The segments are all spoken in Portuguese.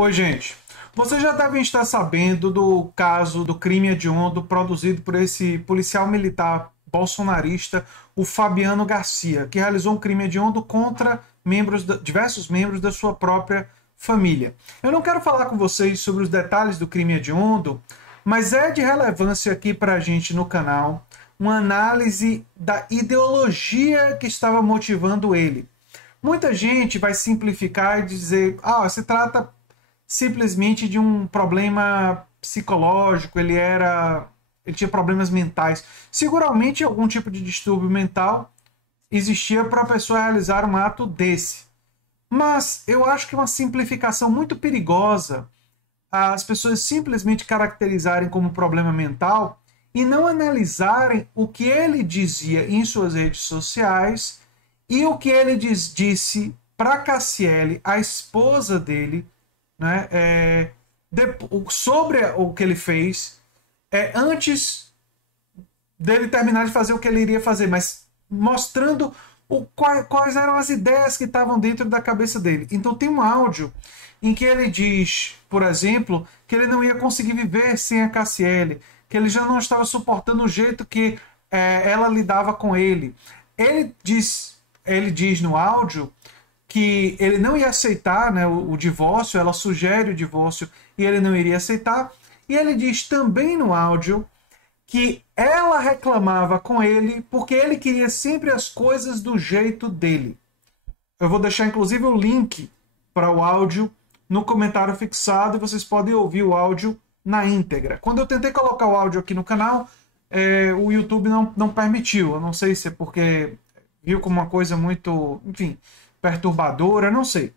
Oi, gente. Vocês já devem estar sabendo do caso do crime hediondo produzido por esse policial militar bolsonarista, o Fabiano Garcia, que realizou um crime hediondo contra diversos membros da sua própria família. Eu não quero falar com vocês sobre os detalhes do crime hediondo, mas é de relevância aqui para a gente no canal uma análise da ideologia que estava motivando ele. Muita gente vai simplificar e dizer: se trata simplesmente de um problema psicológico, ele tinha problemas mentais. Seguramente algum tipo de distúrbio mental existia para a pessoa realizar um ato desse. Mas eu acho que é uma simplificação muito perigosa as pessoas simplesmente caracterizarem como problema mental e não analisarem o que ele dizia em suas redes sociais e o que ele disse para Cassiele, a esposa dele, né, sobre o que ele fez antes dele terminar de fazer o que ele iria fazer, mas mostrando quais eram as ideias que estavam dentro da cabeça dele. Então tem um áudio em que ele diz, por exemplo, que ele não ia conseguir viver sem a Cassiele, que ele já não estava suportando o jeito que ela lidava com ele. Ele diz no áudio que ele não ia aceitar, né, o divórcio, ela sugere o divórcio e ele não iria aceitar. E ele diz também no áudio que ela reclamava com ele porque ele queria sempre as coisas do jeito dele. Eu vou deixar inclusive o link para o áudio no comentário fixado e vocês podem ouvir o áudio na íntegra. Quando eu tentei colocar o áudio aqui no canal, o YouTube não permitiu. Eu não sei se é porque viu como uma coisa muito, enfim, perturbadora, não sei.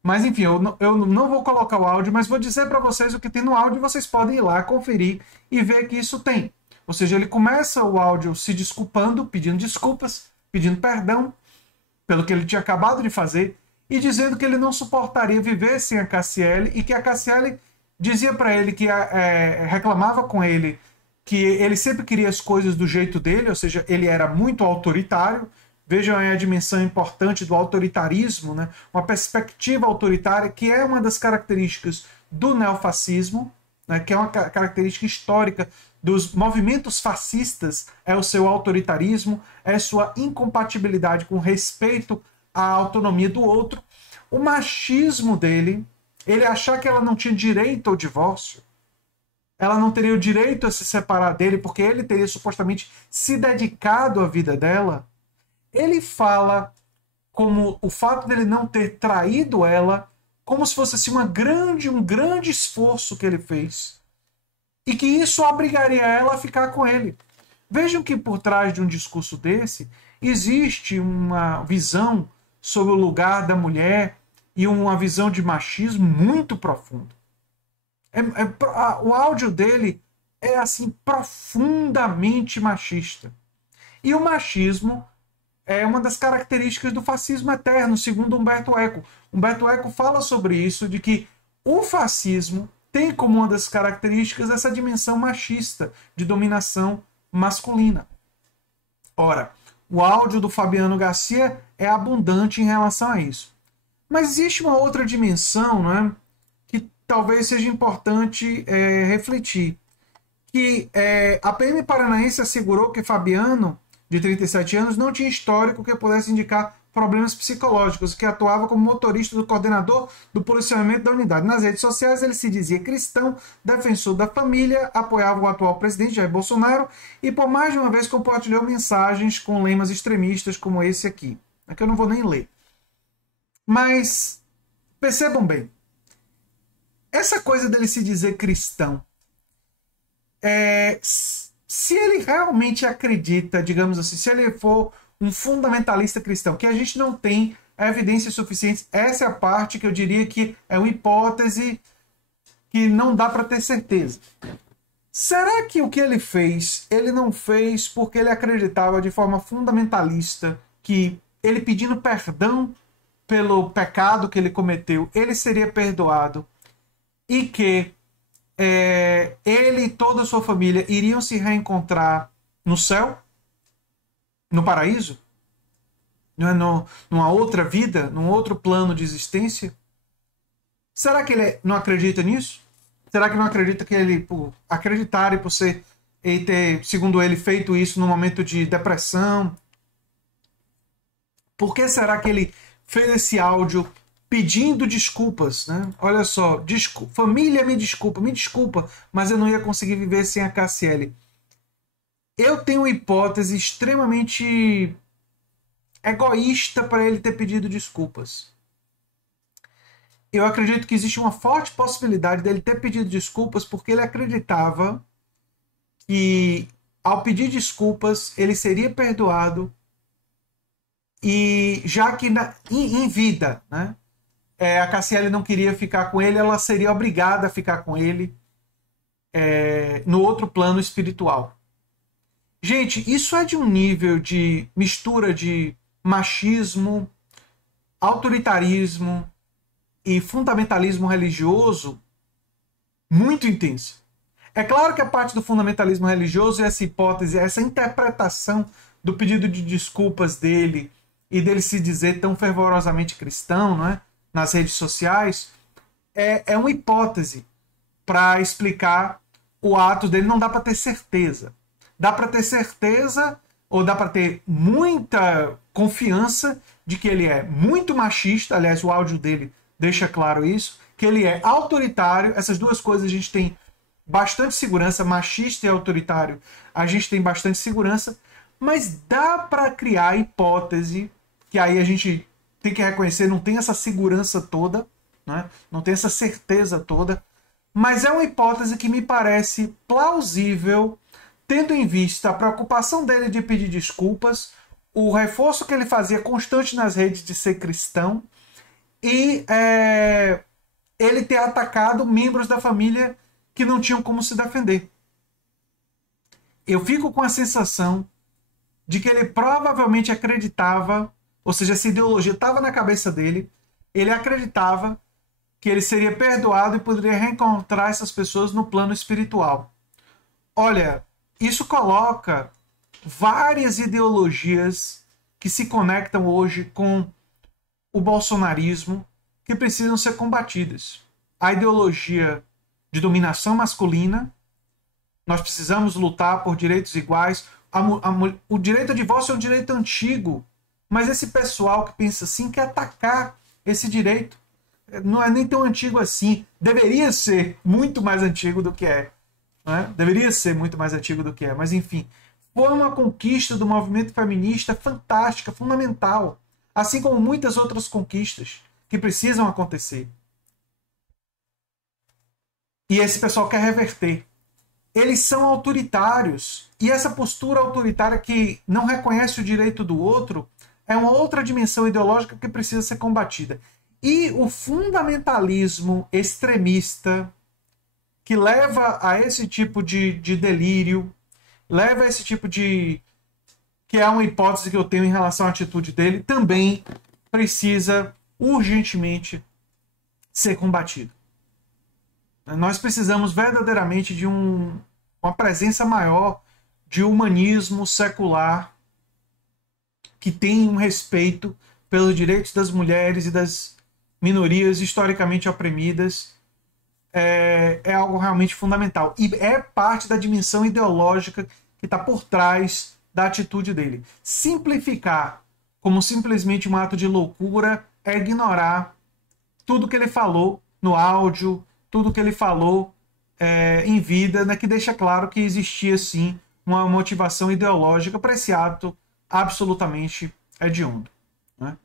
Mas enfim, eu não vou colocar o áudio, mas vou dizer para vocês o que tem no áudio e vocês podem ir lá conferir e ver que isso tem. Ou seja, ele começa o áudio se desculpando, pedindo desculpas, pedindo perdão pelo que ele tinha acabado de fazer e dizendo que ele não suportaria viver sem a Cassiele e que a Cassiele dizia para ele que reclamava com ele que ele sempre queria as coisas do jeito dele, ou seja, ele era muito autoritário. Vejam aí a dimensão importante do autoritarismo, né? Uma perspectiva autoritária que é uma das características do neofascismo, né? Que é uma característica histórica dos movimentos fascistas, é o seu autoritarismo, é sua incompatibilidade com respeito à autonomia do outro. O machismo dele, ele achar que ela não tinha direito ao divórcio, ela não teria o direito a se separar dele porque ele teria supostamente se dedicado à vida dela. Ele fala como o fato dele não ter traído ela, como se fosse assim, um grande esforço que ele fez. E que isso obrigaria ela a ficar com ele. Vejam que por trás de um discurso desse, existe uma visão sobre o lugar da mulher e uma visão de machismo muito profunda. O áudio dele é assim profundamente machista. E o machismo é uma das características do fascismo eterno, segundo Humberto Eco. Humberto Eco fala sobre isso, de que o fascismo tem como uma das características essa dimensão machista, de dominação masculina. Ora, o áudio do Fabiano Garcia é abundante em relação a isso. Mas existe uma outra dimensão, né, que talvez seja importante refletir. Que a PM paranaense assegurou que Fabiano, de 37 anos, não tinha histórico que pudesse indicar problemas psicológicos, que atuava como motorista do coordenador do policiamento da unidade. Nas redes sociais ele se dizia cristão, defensor da família, apoiava o atual presidente Jair Bolsonaro e por mais de uma vez compartilhou mensagens com lemas extremistas como esse aqui, que eu não vou nem ler. Mas percebam bem, essa coisa dele se dizer cristão, se ele realmente acredita, digamos assim, se ele for um fundamentalista cristão, que a gente não tem evidências suficientes, essa é a parte que eu diria que é uma hipótese que não dá para ter certeza. Será que o que ele não fez porque ele acreditava de forma fundamentalista que ele pedindo perdão pelo pecado que ele cometeu, ele seria perdoado e que ele e toda a sua família iriam se reencontrar no céu? No paraíso? Numa outra vida? Num outro plano de existência? Será que ele não acredita nisso? Será que não acredita que ele, por acreditar e por ser, e ter, segundo ele, feito isso no momento de depressão? Por que será que ele fez esse áudio pedindo desculpas, né? Olha só, família, me desculpa, mas eu não ia conseguir viver sem a Cassiele. Eu tenho uma hipótese extremamente egoísta para ele ter pedido desculpas. Eu acredito que existe uma forte possibilidade dele ter pedido desculpas porque ele acreditava que, ao pedir desculpas, ele seria perdoado e já que em vida, né, a Cassiele não queria ficar com ele, ela seria obrigada a ficar com ele no outro plano espiritual. Gente, isso é de um nível de mistura de machismo, autoritarismo e fundamentalismo religioso muito intenso. É claro que a parte do fundamentalismo religioso, essa hipótese, essa interpretação do pedido de desculpas dele e dele se dizer tão fervorosamente cristão, não é? Nas redes sociais, é uma hipótese para explicar o ato dele. Não dá para ter certeza. Dá para ter certeza ou dá para ter muita confiança de que ele é muito machista. Aliás, o áudio dele deixa claro isso, que ele é autoritário. Essas duas coisas a gente tem bastante segurança, machista e autoritário, a gente tem bastante segurança, mas dá para criar hipótese, que aí a gente tem que reconhecer, não tem essa segurança toda, né? Não tem essa certeza toda, mas é uma hipótese que me parece plausível, tendo em vista a preocupação dele de pedir desculpas, o reforço que ele fazia constante nas redes de ser cristão, e ele ter atacado membros da família que não tinham como se defender. Eu fico com a sensação de que ele provavelmente acreditava, ou seja, essa ideologia estava na cabeça dele, ele acreditava que ele seria perdoado e poderia reencontrar essas pessoas no plano espiritual. Olha, isso coloca várias ideologias que se conectam hoje com o bolsonarismo que precisam ser combatidas. A ideologia de dominação masculina, nós precisamos lutar por direitos iguais. O direito ao divórcio é um direito antigo, mas esse pessoal que pensa assim quer atacar esse direito. Não é nem tão antigo assim. Deveria ser muito mais antigo do que é. Né? Deveria ser muito mais antigo do que é. Mas, enfim, foi uma conquista do movimento feminista fantástica, fundamental. Assim como muitas outras conquistas que precisam acontecer. E esse pessoal quer reverter. Eles são autoritários. E essa postura autoritária que não reconhece o direito do outro é uma outra dimensão ideológica que precisa ser combatida. E o fundamentalismo extremista que leva a esse tipo de delírio, leva a esse tipo de... que é uma hipótese que eu tenho em relação à atitude dele, também precisa urgentemente ser combatido. Nós precisamos verdadeiramente de uma presença maior de humanismo secular que tem um respeito pelos direitos das mulheres e das minorias historicamente oprimidas. É algo realmente fundamental. E é parte da dimensão ideológica que está por trás da atitude dele. Simplificar como simplesmente um ato de loucura é ignorar tudo que ele falou no áudio, tudo que ele falou em vida, né, que deixa claro que existia sim uma motivação ideológica para esse ato absolutamente hediondo. Né?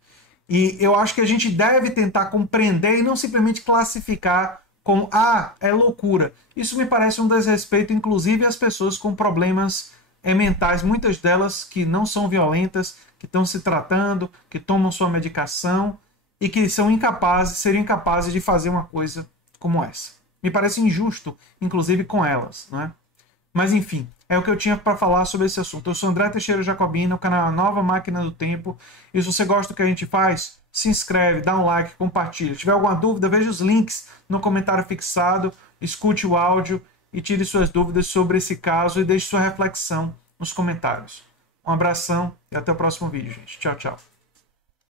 E eu acho que a gente deve tentar compreender e não simplesmente classificar como é loucura. Isso me parece um desrespeito, inclusive, às pessoas com problemas mentais, muitas delas que não são violentas, que estão se tratando, que tomam sua medicação e que seriam incapazes de fazer uma coisa como essa. Me parece injusto, inclusive, com elas. Não é? Mas, enfim, é o que eu tinha para falar sobre esse assunto. Eu sou André Teixeira Jacobina, o canal Nova Máquina do Tempo. E se você gosta do que a gente faz, se inscreve, dá um like, compartilha. Se tiver alguma dúvida, veja os links no comentário fixado, escute o áudio e tire suas dúvidas sobre esse caso e deixe sua reflexão nos comentários. Um abração e até o próximo vídeo, gente. Tchau, tchau.